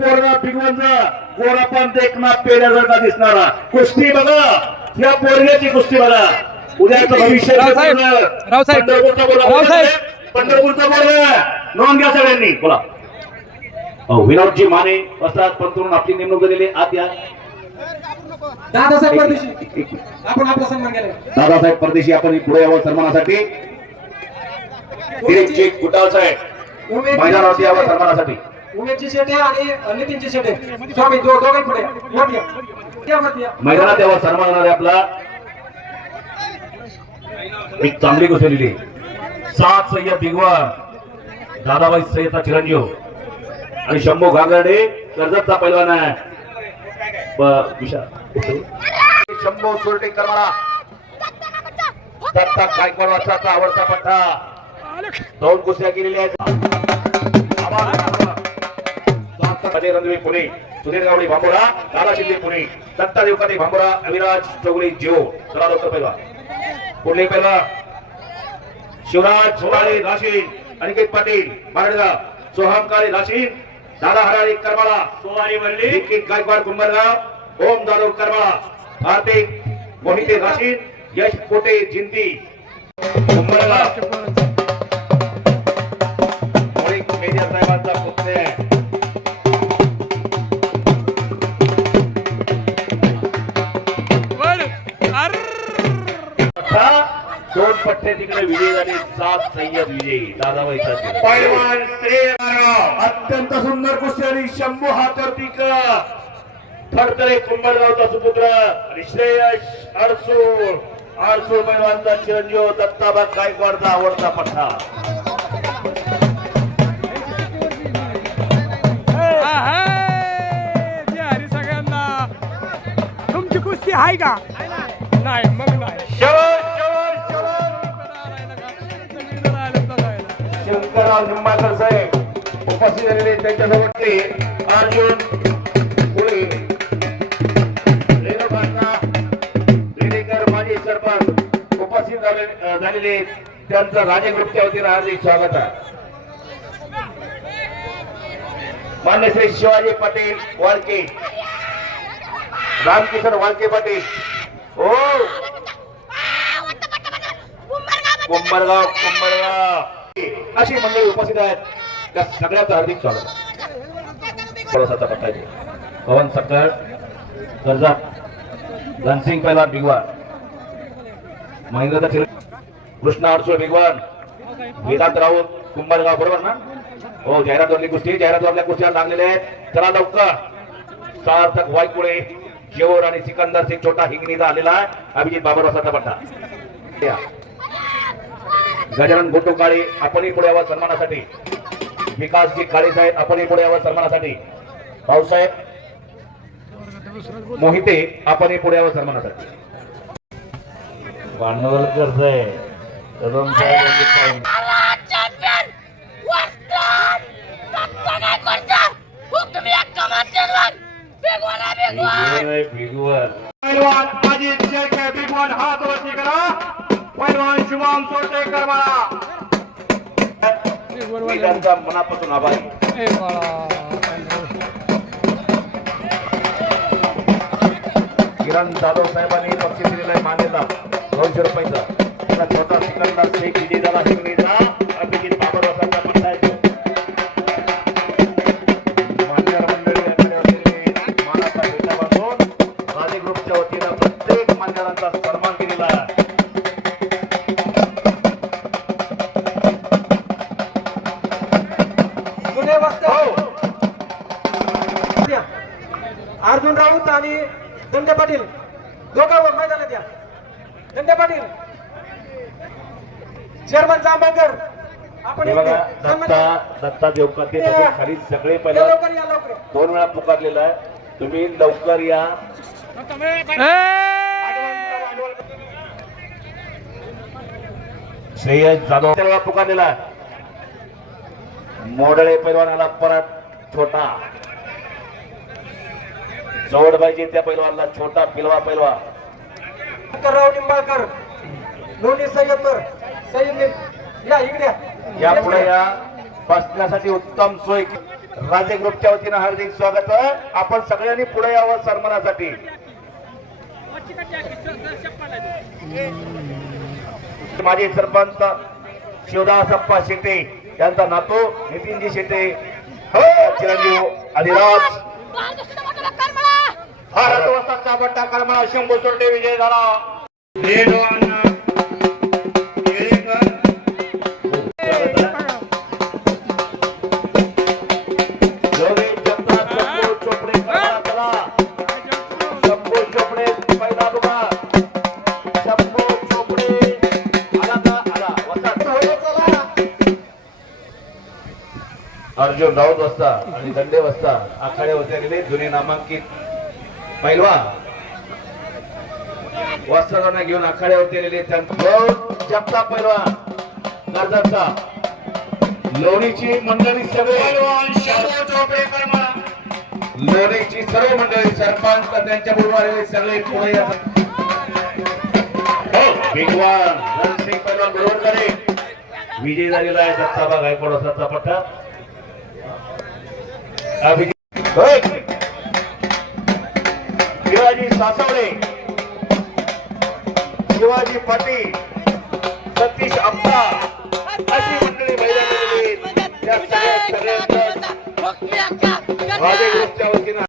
पोरगा भिगवंजा गोरा पण देखना पेड्यासारखा दिसणारा. कुस्ती बघा. या पोरग्याची कुस्ती बघा. उद्याचं भविष्य पंढरपूरचा बोला. पंढरपूरचा बोला नोंद घ्या सगळ्यांनी. बोला. विनोदजी माने वस्त्रात पंतरून आपली नेमणूक झालेली आत या. दादासाहेब परदेशी. आपण आपला सन्मान केला. दादासाहेब परदेशी आपण पुढे यावं सन्मानासाठी. दिलीपजी गुटाळ साहेब. मैदानावरती यावं सन्मानासाठी. उमेशची शेटे आणि नितीनची शेटे. स्वामी दो दोघे पुढे वर या. या वरती या. मैदानात यावं सन्मान होणार आपला. एक चांगली गोष्ट लिहिली सात सय्यद भिगवान दादाबाई सय्यदचा चिरंजीव. आणि शंभू घागर्डे कर्जतचा पैलवान आहे. शंभू सुरटे करमाळा दत्ता गायकवाड आवडता पट्टा दोन कुस्त्या केलेल्या आहेत. अजय रणदिवे पुणे सुधीर गावडे भांबोरा दादा शिंदे पुणे दत्ता देवकाते भांबोरा अविराज चौगुले जिओ चला लवकर पहिला पुढले पहिला शिवराज सोनाळे राशीन अनिकेत पाटील मारडगाव सोहम काळे राशीन दादा हराळे करमाळा सोनारी वल्ली निकेत गायकवाड कुंभरगाव ओम जाधव करमाळा कार्तिक मोहिते राशीन यश कोटे जिंती कुंभरगाव दोन पट्टे तिकडे विजयी झाले सात सय्यद विजयी दादाबाई पैलवान अत्यंत सुंदर कुस्ती शंभू हातर्तिक थडतरे कुंभरगावचा सुपुत्र आणि श्रेयश अडसूळ अडसूळ पैलवानचा चिरंजीव दत्ताबा गायकवाडचा आवडता पट्टा सगळ्यांना. तुमची कुस्ती आहे का? नाही मग नाही. शंकरराव निंबाळकर साहेब. उपस्थित झालेले त्यांच्यासोबत ते अर्जुन पुढे. रेणुकांना रेणेकर माजी सरपंच उपस्थित झाले- झालेले त्यांचं राजे ग्रुपच्या वतीनं हार्दिक स्वागत आहे. मान्य श्री शिवाजी पाटील वाळके. रामकिशन वाळके पाटील. हो. कुंभरगाव कुंभरगाव अशी मंडळी उपस्थित आहेत. त्या सगळ्याचं हार्दिक स्वागत. प्रवासाचा पत्ता आहे पवन सक्कड कर्जत धनसिंग पहिला भिगवान महेंद्रचा चिर कृष्णा अडसूळ भिगवान वेदांत राऊत कुंभारगाव बरोबर ना? हो जाहिरातवरली कुस्ती जाहिरातवरल्या कुस्त्या लागलेल्या आहेत. चला लवकर. सार्थक वायकुळे जेवर आणि सिकंदर सिंग छोटा हिंगणीचा आलेला आहे. अभिजित बाबरवासाचा पट्टा गजानन गोटू काळे आपणही पुढे यावं सन्मानासाठी. विकासजी काळे साहेब आपणही पुढे यावं सन्मानासाठी. भाऊसाहेब मोहिते आपणही पुढे यावं सन्मानासाठी. भांडवलकर साहेब शुभम सोटेकर मला मी त्यांचा मनापासून आभारी. किरण जाधव साहेबांनी बक्षीस दिलेलं आहे मान्यता दोनशे रुपयाचा. छोटा सिकंदर शेख हिंगणीचा अभिजित. मान्यवर मंडळी मानाचा ग्रुपच्या वतीनं प्रत्येक मान्यवरांचा अर्जुन राऊत आणि दंडे पाटील. दोघं मैदानात द्या दंडे पाटील. चेअरमन जांभळकर आपण दत्ता दत्ता देवकाते या. खाली सगळे या पहिला लवकर या लवकर. दोन वेळा पुकारलेला आहे. तुम्ही लवकर या. श्रेयस जाधव तेव्हा पुकारलेला आहे. मोडळे पैलवानाला परत छोटा. जवळ पाहिजे त्या पैलवानाला छोटा पिलवा पैलवा. राव निंबाळकर. लोणी सय्यदकर सय्यद या इकडे या. पुढे या. बसण्यासाठी उत्तम सोय राजे ग्रुपच्या वतीनं हार्दिक स्वागत आपण सगळ्यांनी पुढे यावं सन्मानासाठी. माजी सरपंच शिवदासप्पा शेटे यांचा नातू नितीनजी शेटे. हो, चिरंजीव अधिराज हा बट्टा करमाळा शंभू सोरटे विजय झाला. अर्जुन राऊत वाजता आणि दंडे वाजता आखाडे होते गेले जुने नामांकित पैलवा वस्त्रांना घेऊन आखाड्यावर आलेले त्यांचा जगताप पैलवा लोणीची मंडळी सगळे. लोणीची सर्व मंडळी सरपंच त्यांच्या बरोबर आलेले सगळे पुढे येतात. भिगवान हो, रणसिंग पैलवान बरोबर करे विजय झालेला आहे दत्ताबा गायकवाड असा पट्टा. अभिजित शिवाजी सासवडे शिवाजी पाटील सतीश आप्पा अशी मंडळी महिला आहेत. सगळ्या